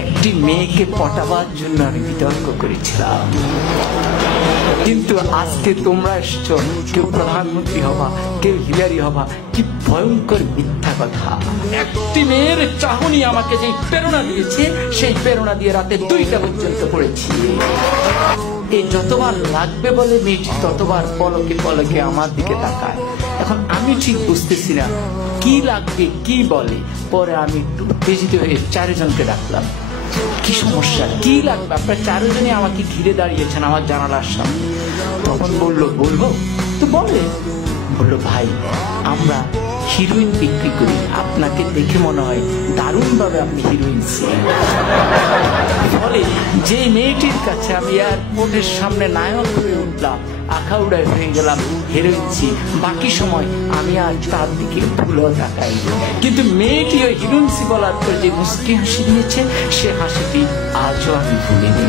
একটি মেয়েকে পটাবার জন্য আমি বিতর্ক করেছিলাম। কিন্তু আজকে তোমরা এসছো, কেউ প্রধানমন্ত্রী হবা, কেউ হিলারি হবা। কি ভয়ঙ্কর মিথ্যা কথা! একটি মেয়ের চাহনি আমাকে যে প্রেরণা দিয়েছে, সেই প্রেরণা দিয়ে রাতে 2টা পর্যন্ত পড়েছি। এই যতবার লাগবে বলে মেয়েটি ততবার পলকে পলকে আমার দিকে তাকায়। এখন আমি ঠিক বুঝতেছি না কি লাগবে কি বলে। পরে আমি একটু উত্তেজিত হয়ে 4 জনকে ডাকলাম। কি সমস্যা, কি লাগবে? আপনারা 4 জনই আমাকে ঘিরে দাঁড়িয়েছেন আমার জানালার সামনে। তখন বলবো তো বলে, বললো ভাই আমরা হিরোইন বিক্রি করি, আপনাকে দেখে মনে হয় দারুণ ভাবে আপনি হিরোইন ছিলেন। ফলে যে মেয়েটির কাছে আমি এয়ারপোর্টের সামনে নায়ক হয়ে উঠলাম, আখাউড়ায় হয়ে গেলাম হিরোইন, বাকি সময় আমি আর তার দিকে ভুলও তাকাই। কিন্তু মেয়েটি ওই হিরোইনসি বলার পর যে মুচকি হাসি দিয়েছে, সে হাসিটি আজও আমি ভুলিনি।